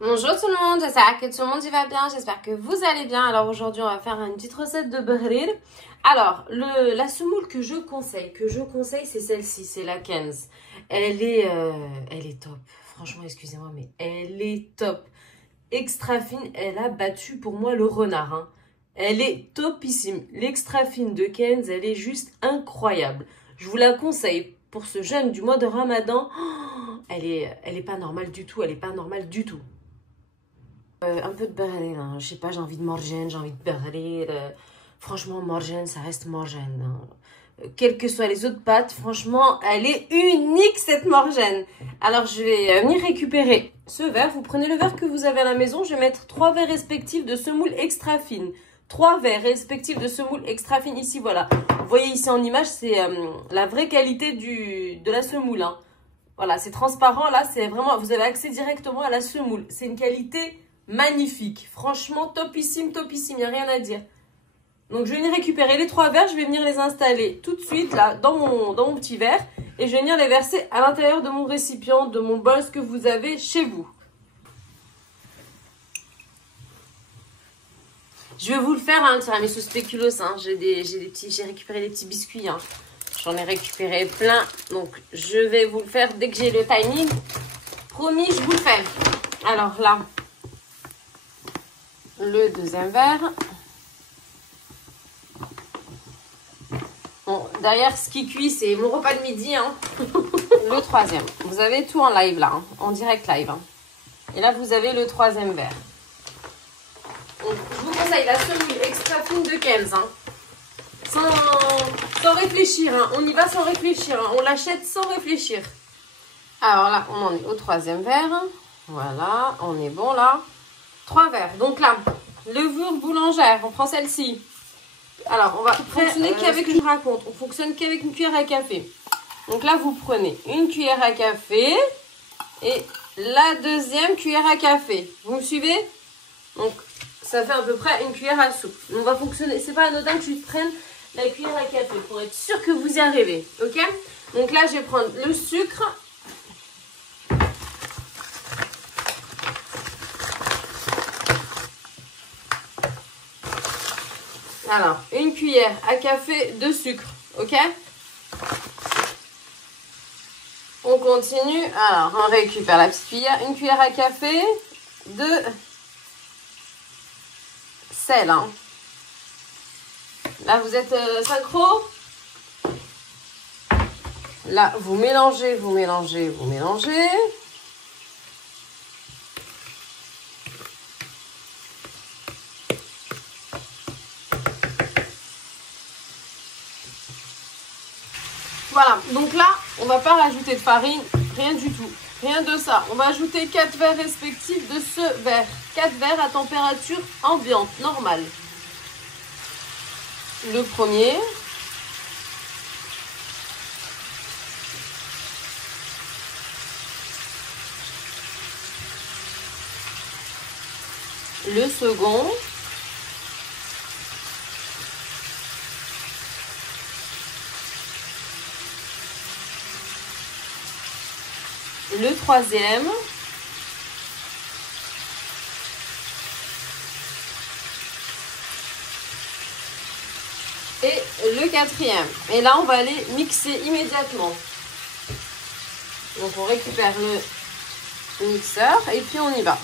Bonjour tout le monde, j'espère que tout le monde y va bien, j'espère que vous allez bien. Alors aujourd'hui on va faire une petite recette de bhrir. Alors la semoule que je conseille c'est celle-ci, c'est la Kenz. Elle est top, franchement excusez-moi mais elle est top. Extra fine, elle a battu pour moi le renard. Hein. Elle est topissime, l'extra fine de Kenz, elle est juste incroyable. Je vous la conseille pour ce jeûne du mois de Ramadan. Oh, elle est pas normale du tout, elle est pas normale du tout. Un peu de bhrir, hein. Je sais pas, j'ai envie de morgène, j'ai envie de bhrir. Franchement, morgène, ça reste morgène. Hein. Quelles que soient les autres pâtes, franchement, elle est unique cette morgène. Alors, je vais venir récupérer ce verre. Vous prenez le verre que vous avez à la maison. Je vais mettre 3 verres respectifs de semoule extra fine. 3 verres respectifs de semoule extra fine. Ici, voilà. Vous voyez ici en image, c'est la vraie qualité de la semoule. Hein. Voilà, c'est transparent. Là, c'est vraiment, vous avez accès directement à la semoule. C'est une qualité magnifique. Franchement, topissime, topissime. Il n'y a rien à dire. Donc, je vais venir récupérer les 3 verres. Je vais venir les installer tout de suite, là, dans mon petit verre. Et je vais venir les verser à l'intérieur de mon récipient, de mon bol, ce que vous avez chez vous. Je vais vous le faire, hein, tiramisu spéculoos. Hein. J'ai récupéré des petits biscuits. Hein. J'en ai récupéré plein. Donc, je vais vous le faire dès que j'ai le timing. Promis, je vous le fais. Alors là, le deuxième verre. Bon, derrière ce qui cuit, c'est mon repas de midi. Hein. Le troisième. Vous avez tout en live là, hein, en direct live. Hein. Et là, vous avez le troisième verre. Donc, je vous conseille la semoule extra fine de Kenz. Hein. Sans réfléchir. Hein. On y va sans réfléchir. Hein. On l'achète sans réfléchir. Alors là, on en est au troisième verre. Voilà, on est bon là. 3 verres. Donc là, levure boulangère, on prend celle-ci. Alors, on va fonctionner qu'avec une raconte. On fonctionne qu'avec une cuillère à café. Donc là, vous prenez une cuillère à café et la deuxième cuillère à café. Vous me suivez? Donc, ça fait à peu près une cuillère à soupe. On va fonctionner. C'est pas anodin que tu prennes la cuillère à café pour être sûr que vous y arrivez. Ok? Donc là, je vais prendre le sucre. Alors, une cuillère à café de sucre, ok? On continue. Alors, on récupère la petite cuillère. Une cuillère à café de sel. Hein. Là, vous êtes synchro. Là, vous mélangez, vous mélangez, vous mélangez. Voilà, donc là, on ne va pas rajouter de farine, rien du tout, rien de ça. On va ajouter 4 verres respectifs de ce verre. 4 verres à température ambiante, normale. Le premier. Le second. Le troisième. Et le quatrième. Et là, on va aller mixer immédiatement. Donc, on récupère le mixeur et puis on y va.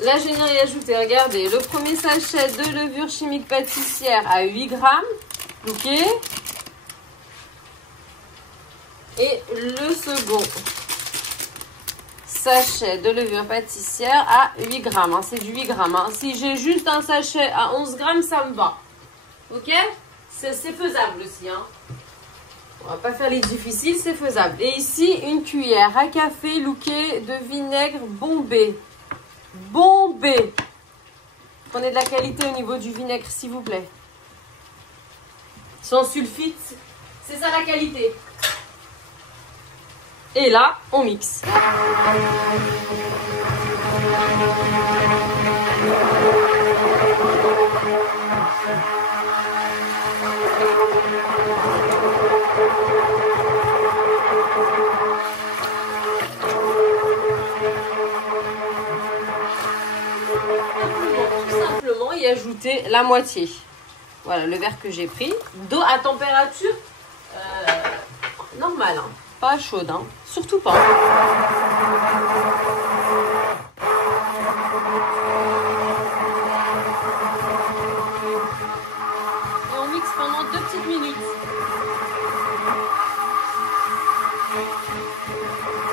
Là, je viens y ajouter, regardez, le premier sachet de levure chimique pâtissière à 8 grammes. Ok. Et le second sachet de levure pâtissière à 8 grammes. Hein. C'est du 8 grammes. Hein. Si j'ai juste un sachet à 11 grammes, ça me va. Ok? C'est faisable aussi. Hein. On va pas faire les difficiles, c'est faisable. Et ici, une cuillère à café lookée de vinaigre bombé. Bombé. Prenez de la qualité au niveau du vinaigre, s'il vous plaît. Sans sulfite, c'est ça la qualité. Et là, on mixe. Tout simplement y ajouter la moitié. Voilà le verre que j'ai pris. D'eau à température normale, hein. Pas chaude, hein. Surtout pas. Et on mixe pendant 2 petites minutes.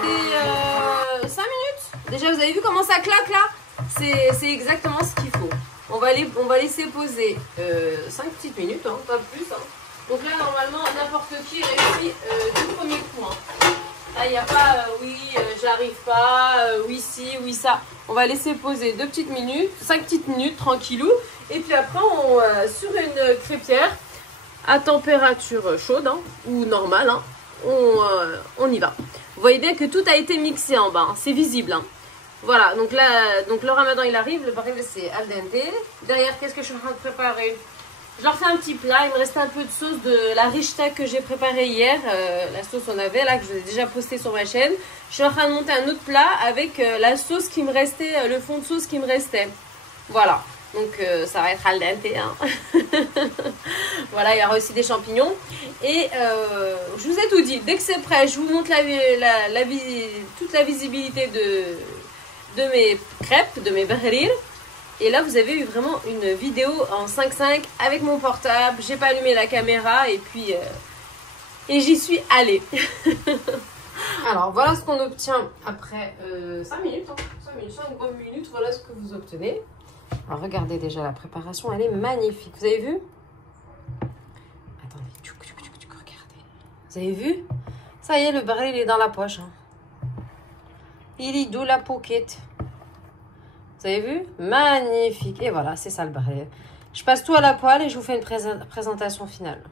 C'est 5 minutes. Déjà, vous avez vu comment ça claque là? C'est exactement ce qu'il faut. On va laisser poser 5 petites minutes, hein, pas plus. Hein. Donc là, normalement, n'importe qui réussit du premier coup. Hein. Là, il n'y a pas oui, j'arrive pas, oui, si, oui, ça. On va laisser poser 2 petites minutes, 5 petites minutes, tranquillou. Et puis après, sur une crêpière à température chaude hein, ou normale, hein, on y va. Vous voyez bien que tout a été mixé en bas, hein, c'est visible. Hein. Voilà, donc là, le ramadan il arrive, le baril c'est al dente. Derrière, qu'est-ce que je suis en train de préparer? Je leur fais un petit plat, il me reste un peu de sauce de la richta que j'ai préparée hier, la sauce on avait là, que je vous ai déjà posté sur ma chaîne. Je suis en train de monter un autre plat avec la sauce qui me restait, le fond de sauce qui me restait. Voilà, donc ça va être al dente. Hein. Voilà, il y aura aussi des champignons. Et je vous ai tout dit, dès que c'est prêt, je vous montre toute la visibilité de mes crêpes, de mes bahrir. Et là, vous avez eu vraiment une vidéo en 5.5 avec mon portable. J'ai pas allumé la caméra et puis et j'y suis allée. Alors, voilà ce qu'on obtient après 5 minutes. Hein, 5 bonnes minutes, voilà ce que vous obtenez. Alors, regardez déjà la préparation, elle est magnifique. Vous avez vu? Attendez, regardez. Vous avez vu? Ça y est, le baril il est dans la poche. Hein. Il est d'où la pocket. Vous avez vu? Magnifique. Et voilà, c'est ça le baril. Je passe tout à la poêle et je vous fais une présentation finale.